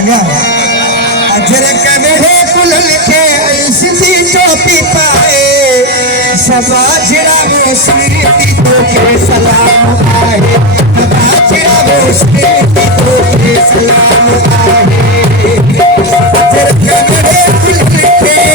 राजा अजरक मेरे कुलल के ऐसी टोपी पाए सबाजरा वो स्मृति तो के सलाम आए सबाजरा वो स्मृति तो के सलाम आए अजरक मेरे कुलल के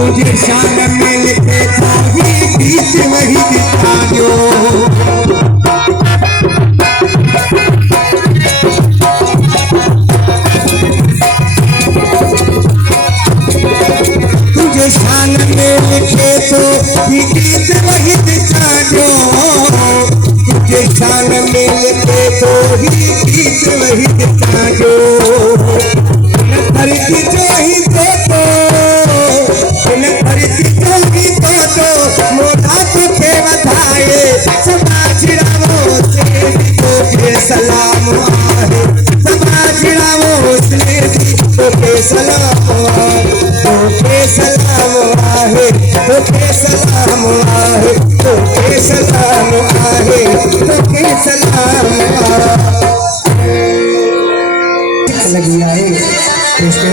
तुझे शान में लिखे था बीच वही दिखा जो तुझे शान में लिखे तो बीच वही दिखा जो तुझे शान में लिखे तो बीच वही दिखा जो खरीदी जो ही तो मोटा तुझे बधाए समाजिरावो से तोके सलाम आहे समाजिरावो से तोके सलाम तोके सलाम आहे तोके सलाम आहे तोके सलाम आहे तोके सलाम लगी आए कृष्ण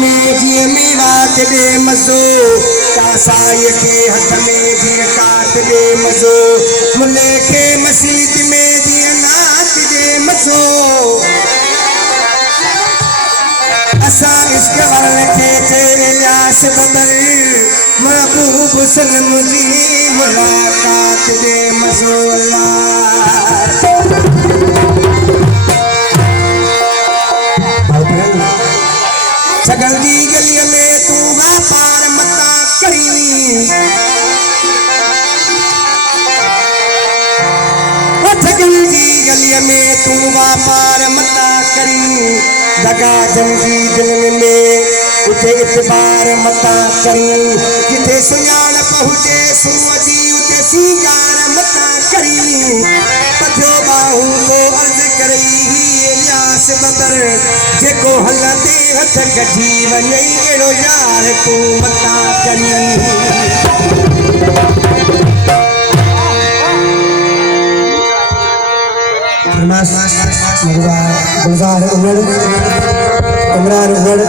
में जीअं मेवात ॾे मज़ो कासाईअ खे हथ में जीअं काट ॾे मज़ो मुले खे मसीत में जीअं नात ॾे मज़ो असां इश्क वारनि खे चइयास बदल महबूब सनम जी मुलाकात ॾे मज़ो छगल जी गलीअ में तूं वापार मता करी छगल जी गलीअ में तूं वापार मता करी दगा जंगी दिल में उते इतबार मता करी किथे सुञाणप हुजे सूअ जी उते सीगार मता करी पथियो बाहू को अर्ज़ करई इलियास बदर जेको हलंदे हथ कढी वञई अहिड़ो यार तूं मता करी गुलजार उन्नड़ इमरान उन्नड़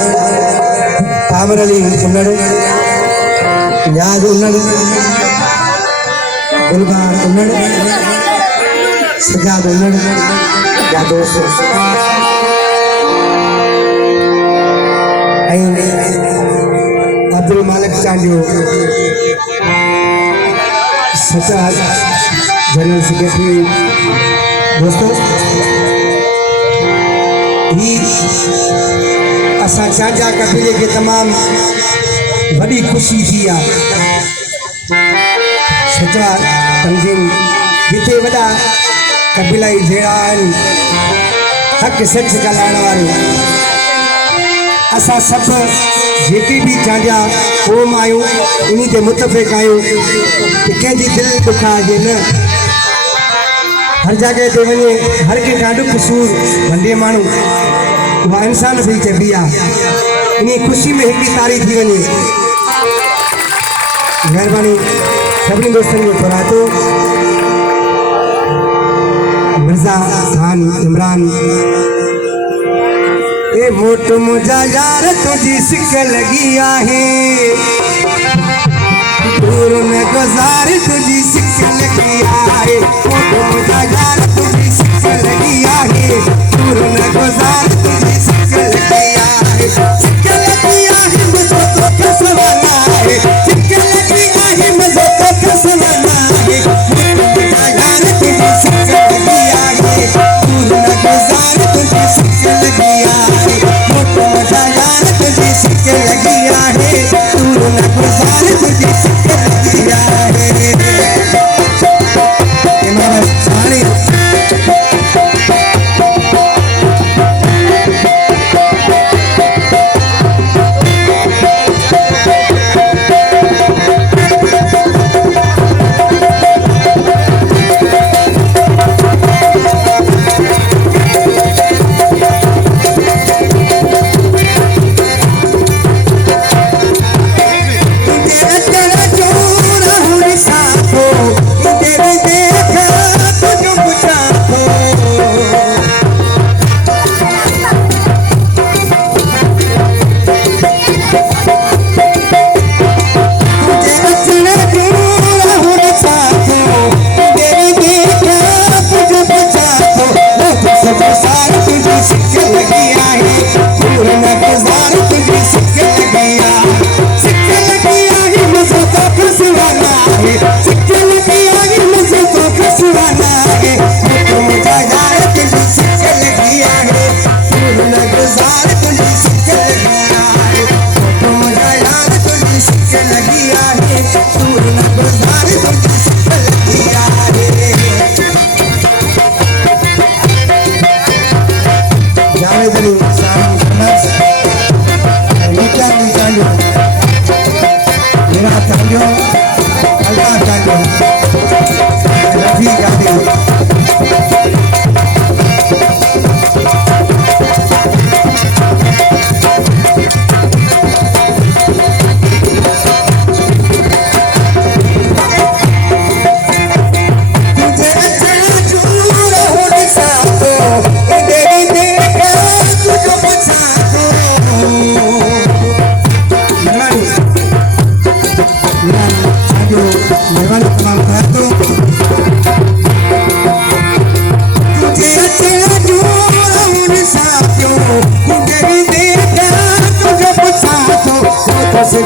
कामर अली उन्नड़ नियाज उन्नड़ गुलबार उन्नड़ सजाद उन्नड़ या दोस्त अब्दुल मालिक चांडियो सचाद जनरल सेक्रेटरी दोस्तों ही असां चाचा कबीले के तमाम बड़ी खुशी थी सचा तंजीम जिते वॾा कबीलाई जहिड़ा आहिनि हक़ सच ॻाल्हाइण वारे असां सभु जेके भी चांजा क़ौम आहियूं इन ते मुतफ़िक़ आहियूं कि कंहिंजी दिलि दुखाइजे न हर जगह ते वञे हर के ॾाढो कसूर भंडे माण्हू उहा इंसान बि चइबी आहे इन ख़ुशी में हिकड़ी तारी थी वञे महिरबानी सभिनी दोस्तनि जो परातो मिर्ज़ा खान इमरान ए मोट मुझा यार तुझी सिक लगी आहे दूर में गुजार तुझी सिक लगी आहे मोट मुझा यार तुझी सिक लगी आहे दूर में गुजार तुझी सिक लगी आहे सिक लगी आहे मुझे तो कसवाना है सिक लगी आहे मुझे तो कसवाना है मोट मुझा यार तुझी सिक लगी आहे दूर में गुजार तुझी सिक लगी आहे मोट मुझा यार तुझी सिक लगी आहे दूर में गुजार तुझी सिक लगी आहे इमारत सानी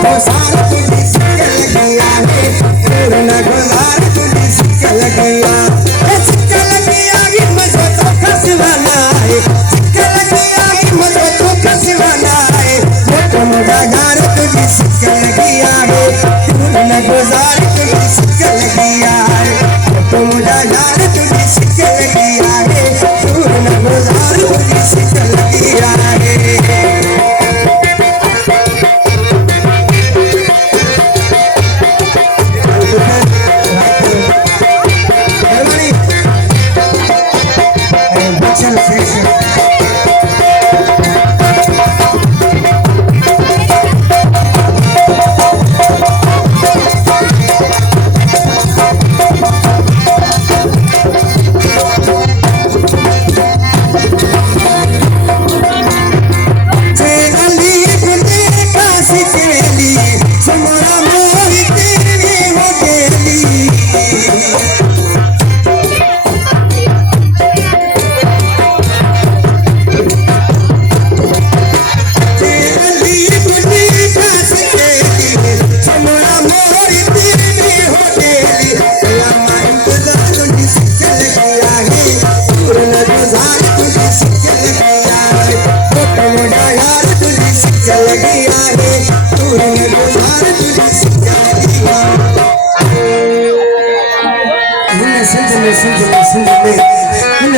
गुजार तुझी सिक लगिया है पूर्ण गुजार तुझी सिक लगिया सिक लगिया कि मुझे तो कसवाना है सिक लगिया कि मुझे तो कसवाना है तुम गुजार तुझी सिक लगिया है पूर्ण गुजार तुझी सिक लगिया है तुम गुजार तुझी सिक लगिया है पूर्ण गुजार तुझी सिक लगिया है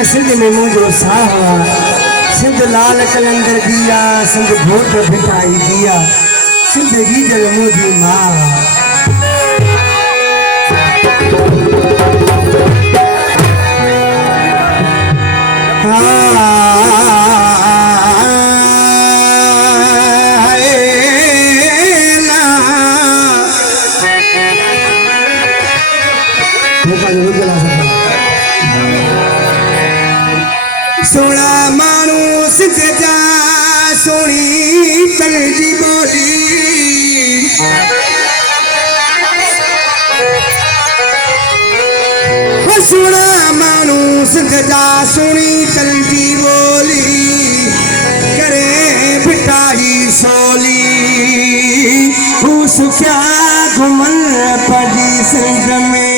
सिंध में मुझो साहवा सिंध लाल कलंदर दिया सिंध भोट भिटाई दिया सिंध रीजल मुझी माँ सोना मानू सिंध जा सोनी तलजी बोली सोना मानू सिंध जा सोनी तलजी बोली करे बिटाई सोली क्या घुमन पड़ी सिंध में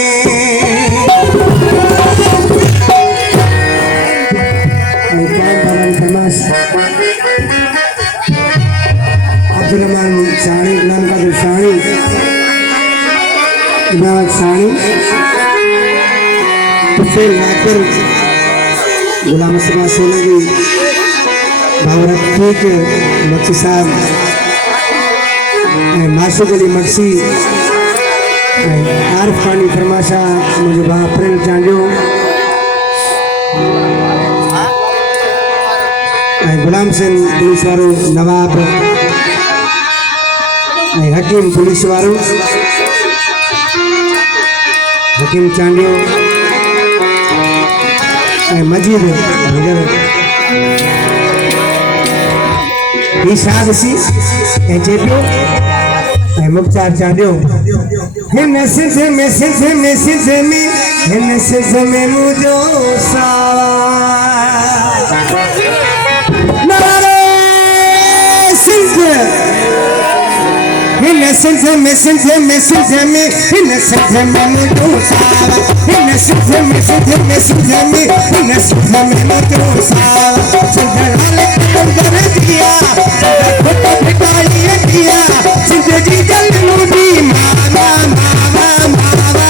अब्दुलरहमान सानी नाम का जो सानी इनामत सानी तुफेल नाकर गुलाम समा सोलगी भावरत के मक्सी साहब मासूक अली मक्सी आरिफ खानी फरमाशा मुझे वहाँ प्रेम चांजो गुलाम सिंह पुलिस वारो नवाब हकीम पुलिस वारो हकीम चांडियो मजीद हिसाब सी चेपियो Mukhtar Chandio message message message में मैसेज में मुझो सावा Messenger, messenger, messenger me. Messenger me mucho sawa. Messenger, messenger, messenger me. Messenger me mucho sawa. Children alle kandar diya. Photo bitaye diya. Zindagi jal mudi mama mama mama.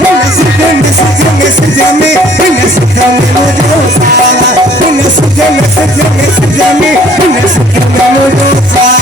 Messenger, messenger, messenger me. Messenger me mucho sawa. Messenger, messenger, messenger me. Messenger me mucho sawa.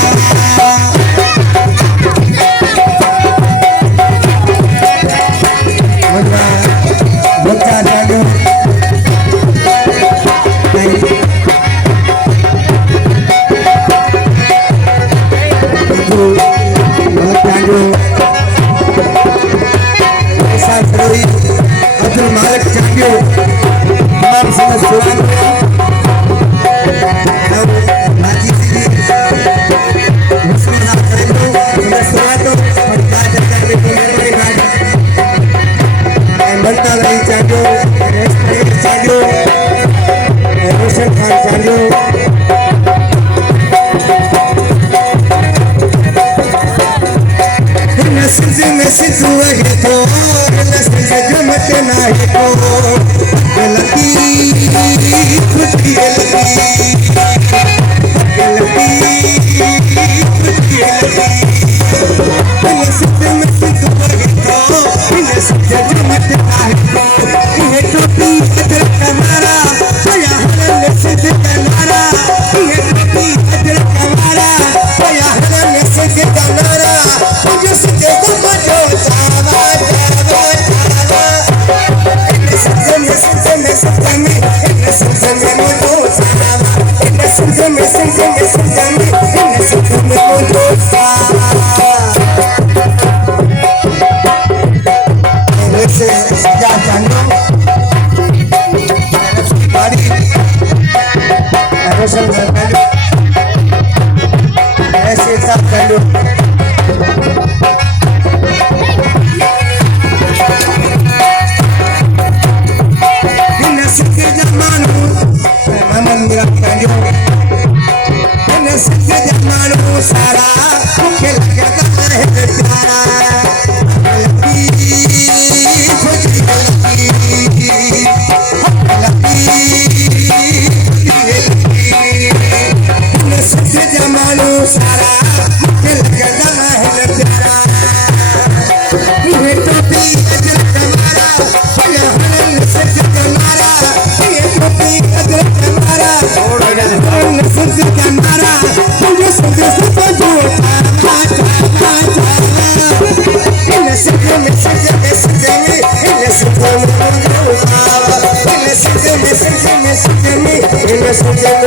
से जमानो सारा मुझे लगता है प्यारा ये टोपी अजरक हमारा ये हरन से हमारा ये टोपी अजरक हमारा हरन से हमारा मुझे से जो इन सजन में सजन में सजन में इन सजन में सजन में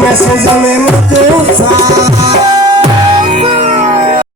Message me,